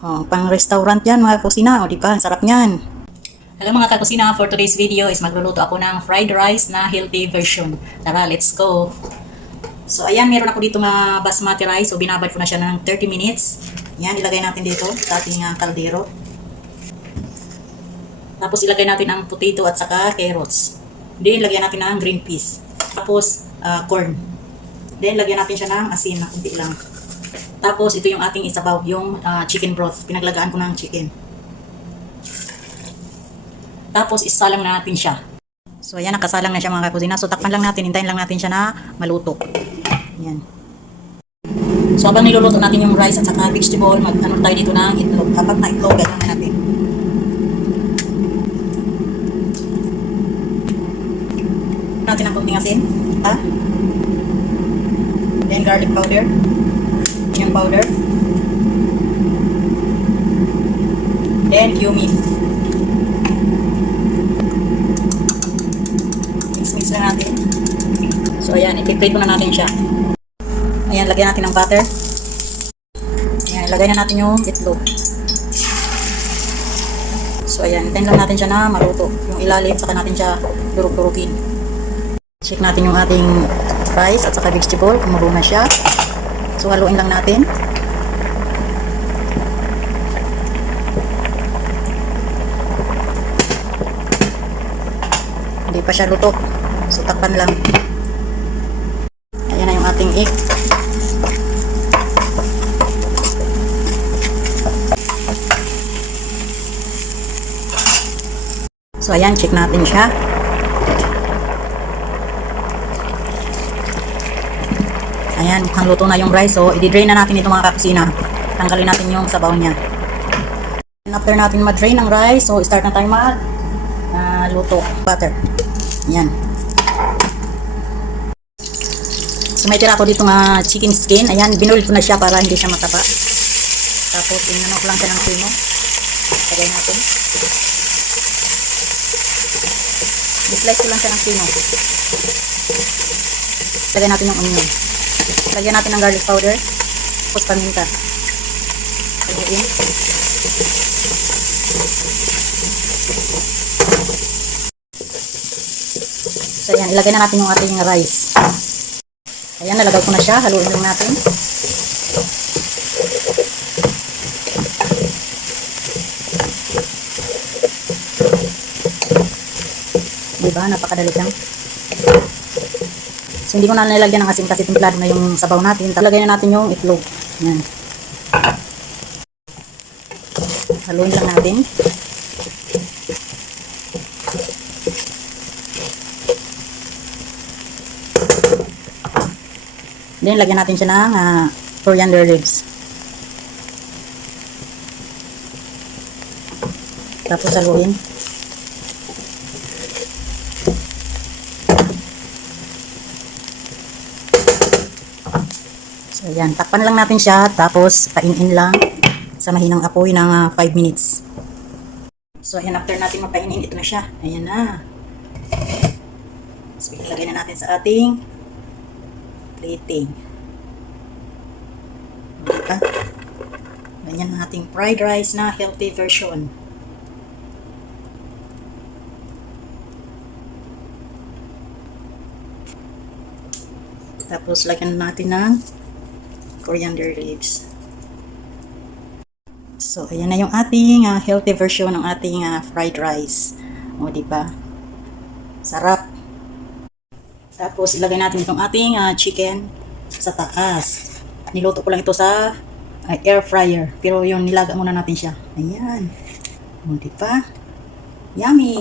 Oh, pang restaurant yan mga kusina. O, di ba? Ang sarap niyan. Hello mga kakusina, for today's video is magluluto ako ng fried rice na healthy version. Tara, let's go! So ayan, meron ako dito nga basmati rice. So binabad ko na siya ng 30 minutes. Yan, ilagay natin dito sa ating kaldero. Tapos ilagay natin ang potato at saka carrots. Then lagyan natin ng green peas. Tapos corn. Then lagyan natin siya ng asin na kunti lang. Tapos ito yung ating isabaw, yung chicken broth. Pinaglagaan ko ng chicken. Tapos isalang na natin siya. So ayan, nakasalang na siya mga kusina. So takpan lang natin, hintayin lang natin siya na maluto. Yan. So habang niluluto natin yung rice at saka vegetable, mag-ano tayo dito ng itlog. Apat na itlog, gano'n natin. Natin ang kunting asin. Then garlic powder. Onion powder. Then cumin. Mix lang natin. So ayan, i-prito na natin siya. Ayan, lagyan natin ng butter. Ayan, lagay na natin yung itlog. So ayan, hintayin lang natin siya na maluto. Yung ilalim, saka natin siya durug-durugin. Check natin yung ating rice at saka vegetable kung mabuo na siya. So haluin lang natin. Hindi pa siya luto. So takpan lang. Ayan na yung ating egg. So ayan, check natin siya. Ayan, mukhang luto na yung rice. So i-drain na natin ito mga kakusina. Tanggalin natin yung sabaw niya. And after natin ma-drain ng rice, so start na tayo luto. Butter. Ayan. So may tira ko dito nga chicken skin. Ayan, binull ko na siya para hindi siya mataba. Tapos inano ko lang siya ng sino. Lagay natin. I-slice ko lang siya ng sino. Lagay natin yung onion. Lagyan natin ng garlic powder. Tapos paminta. Lagyan. So ayan, ilagay na natin yung ating rice. Ayan, nalagay ko na siya. Haluin lang natin. Diba? Napakadali lang. So hindi ko na nilagyan ng asin kasi timplado na yung sabaw natin. Talagay na natin yung itlog. Ayan. Haluin lang natin. Then, lagyan natin siya ng coriander leaves. Tapos, haluin. So, ayan. Takpan lang natin siya. Tapos, painin lang sa mahinang apoy ng 5 minutes. So, ayan. After natin mapainin, ito na siya. Ayan na. So, ilagay na natin sa ating plating. Diba? Ganyan ang ating fried rice na healthy version. Tapos lagyan natin ng coriander leaves. So ayan na yung ating healthy version ng ating fried rice. O diba? Sarap. Tapos, ilagay natin itong ating chicken sa taas. Niluto ko lang ito sa air fryer. Pero yung nilaga muna natin siya. Ayan. O, diba? Yummy!